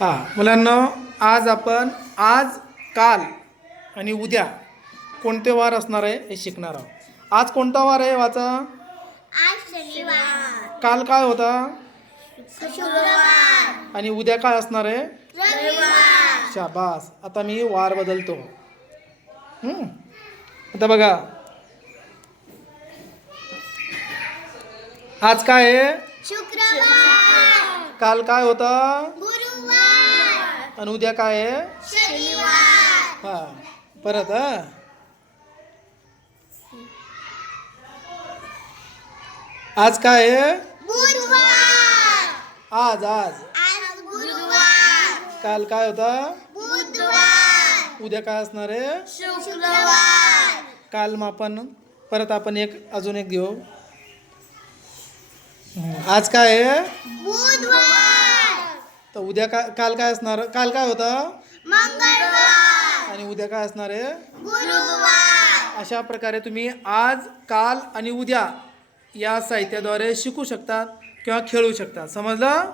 हां मुलांना आज आपण आज काल आणि उद्या कोणते वार असणार आहे हे शिकणार आहोत। आज कोणता वार आहे वाचा? आज शनिवार। काल काय होता? शुक्रवार। आणि उद्या काय असणार आहे? रविवार। शाबास। आता मी वार बदलतो। आता बघा आज काय आहे? शुक्रवार। काल काय होता? गुरुवार। आणि उद्या काय आहे? शनिवार। हा परत आज काय आहे? बुधवार। आज आज आज गुरुवार। काल काय होता? बुधवार। उद्या काय असणार आहे? शुक्रवार। काल मापन परत आपण अजून एक घेऊ। आज काय आहे? बुधवार। तर उद्या काल काय असणार? काल काय होता? मंगळवार। आणि उद्या काय असणार आहे? गुरुवार। अशा प्रकारे तुम्ही आज काल आणि उद्या या साहित्याद्वारे शिकू शकता किंवा खेळू शकता। समजलं?